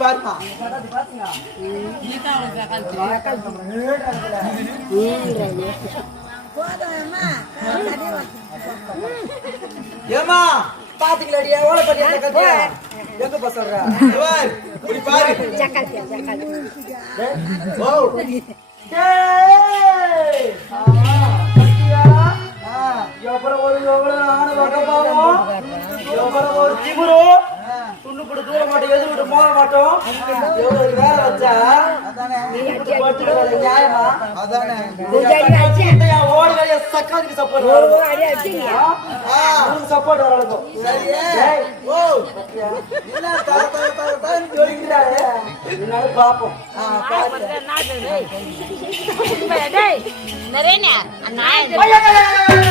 பாருமா. ஏமா பாத்தீங்களாடி, எவ்வளவு பெரிய அந்த கத்தியா? எங்க பா சொல்ற? பார் இப்படி பாரு ஓ டேய்! ஆமா, கத்தியா? ஆ, எவ்வளவு ஒரு எவ்வளவு ஆணவ கபாவம், எவ்வளவு ஒரு திமிரு, துண்ணு போட்டு தூர மாட்டோம், எது விட்டு மோத மாட்டோம். எவ்வளவு ஒரு வேலை வச்சா, support வரணும். ஆ, உனக்கு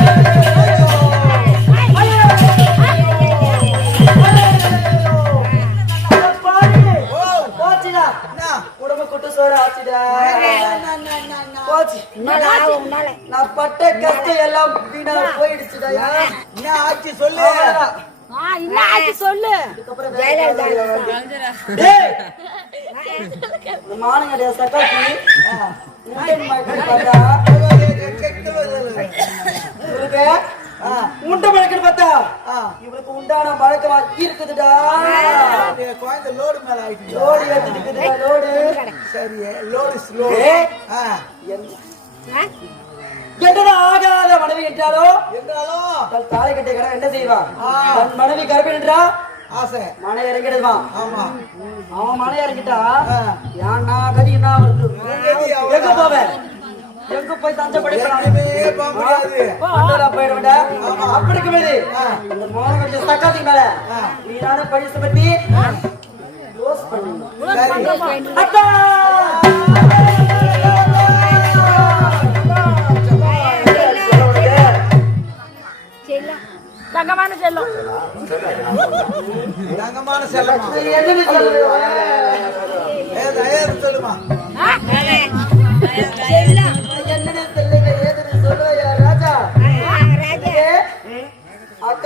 போச்சு. நான் பட்ட கஷ்டம் எல்லாம் வீணா போயிடுச்சுடா. என்ன? ஆச்சு சொல்லு. சொல்லு? வேற டேய். இந்த மானங்கடைய சக்காத்தி. பார்த்தா, முண்டை மயக்கம் பார்த்தா, ஆ, இவருக்கு உண்டான மழக்கமா இருக்குதுடா. குழந்தை லோடு மேல ஆயிட்டு லோடு ஏத்திட்டு லோடு. சரி லோடு ஸ்லோ என்னடா ஆகாத மனைவி என்றாலோ? என்றாலும் தன் தாலை கட்டிய கடன் என்ன செய்வான். தன் மனைவி கர்ப்பிணி என்றா ஆசை. மனை இறங்கிடுவான் ஆமா. அவன் மனை இறங்கிட்டா. ஏன்னா கதி என்ன வருது கதி அவ்வளவுதான். எங்க போவேன் போய் தஞ்சை படிப்பான் கொஞ்சம் மேல. க்ளோஸ் தங்கமான செல்லம். தங்கமான செல்லமா. ஏது சொல்லுமா.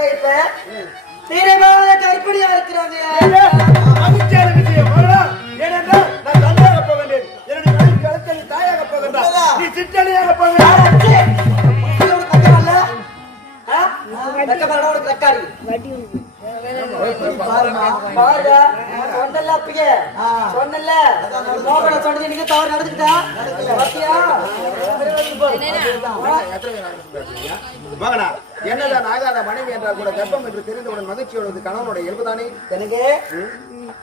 அக்கா இப்ப தீரமான கற்பிணியா இருக்கிறாங்க. மகிழ்ச்சியான விஷயம். ஏனென்றால் நான் தந்தையாக போக வேண்டேன். என்னுடைய மனைவி கழுத்தில் தாயாக போகின்றார். நீ சிற்றணியாக அப்பயே. மோகன சொன்னது தவறு? பாத்தியா? என்னதான் ஆகாத மனைவி என்றால் கூட கர்ப்பம் என்று தெரிந்தவுடன் மகிழ்ச்சியோடு கணவனுடைய இயல்புதானே? எனக்கு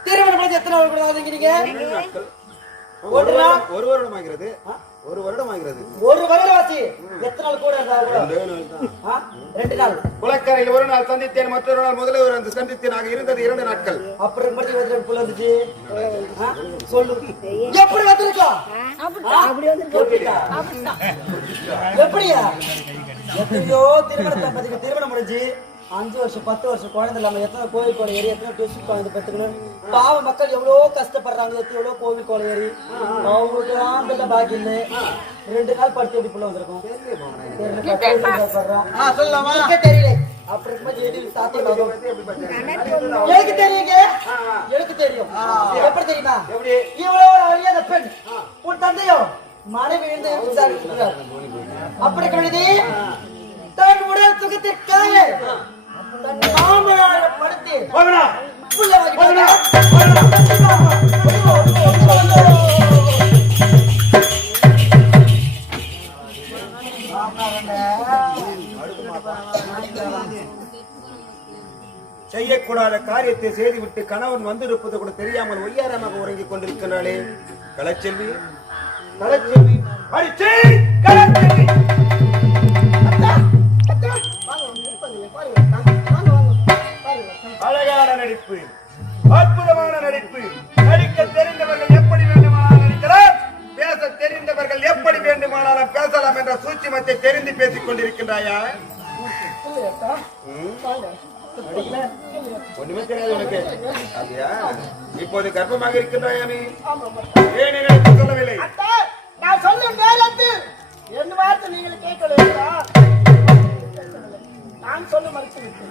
திருமணம் முடிஞ்சு எத்தனை நாள் கூட ஆகுதுங்கிறீங்க? ஒரு வருடம் ஒரு வருடம் ஆகிறது. ஒரு வருடம் ஆகிறது. ஒரு வருடம் ஆச்சு. எத்தனை நாள் கூட? ரெண்டு நாள் குளக்கரையில் ஒரு நாள் சந்தித்தேன் மற்றொரு நாள் முதல்வர் வந்து சந்தித்தேன். ஆக இருந்தது இரண்டு நாட்கள். அப்புறம் ரெண்டு புள்ள வந்துச்சு? ஆ? சொல்லு. எப்படி வந்திருக்கோம்? எப்படியா? எத்தனையோ திருமண தம்பதிக்கு திருமணம் முடிஞ்சு அஞ்சு வருஷம் பத்து வருஷம் குழந்தை இல்லாம எத்தனை கோவில் கோலை ஏறி எத்தனை டியூஷன் குழந்தை பெற்றுக்கணும் பாவ மக்கள் எவ்வளவோ கஷ்டப்படுறாங்க எவ்வளோ கோவில் கோலை ஏறி. அவங்களுக்கு ஆம்பிள்ள பாக்கி இல்லை. ரெண்டு நாள் படுத்து எப்படி புள்ள வந்திருக்கும்? தெரியல, அப்படி இருக்கும்போது எனக்கு தெரியுங்க எனக்கு தெரியும் எப்படி தெரியுமா? எப்படி? இவ்வளவு பெண். உன் தந்தையோ? மனைவி இருந்து விசாரிக்கிறார் அப்படி கழுதி தன் உடல் சுகத்திற்காக தன் மாமனாரை படுத்தி மகனா! புள்ள வாங்கிட்டாங்க. செய்யக்கூடாத காரியத்தை செய்துவிட்டு கணவன் வந்திருப்பது கூட தெரியாமல் ஒய்யாரமாக உறங்கிக் கொண்டிருக்கிறாளே. கலைச்செல்வி கலைச்செல்வி அடிச்சே அத்தா. அழகான நடிப்பு அற்புதமான நடிப்பு. நடிக்க தெரிந்தவர்கள் எப்படி வேண்டுமானாலும் நடிக்கலாம். பேச தெரிந்தவர்கள் எப்படி வேண்டுமானாலும் பேசலாம் என்ற சூட்சுமத்தை தெரிந்து பேசிக் கொண்டிருக்கின்றாயா? ஒண்ணுமே தெரியாது உனக்கு. அப்படியா? இப்போது கர்ப்பமாக இருக்கின்றாயா நீ? ஏன் சொல்லவில்லை. நான் சொல்லும் நேரத்தில் என் வார்த்தை நீங்கள் கேட்கலையா நான் சொல்ல மறுத்து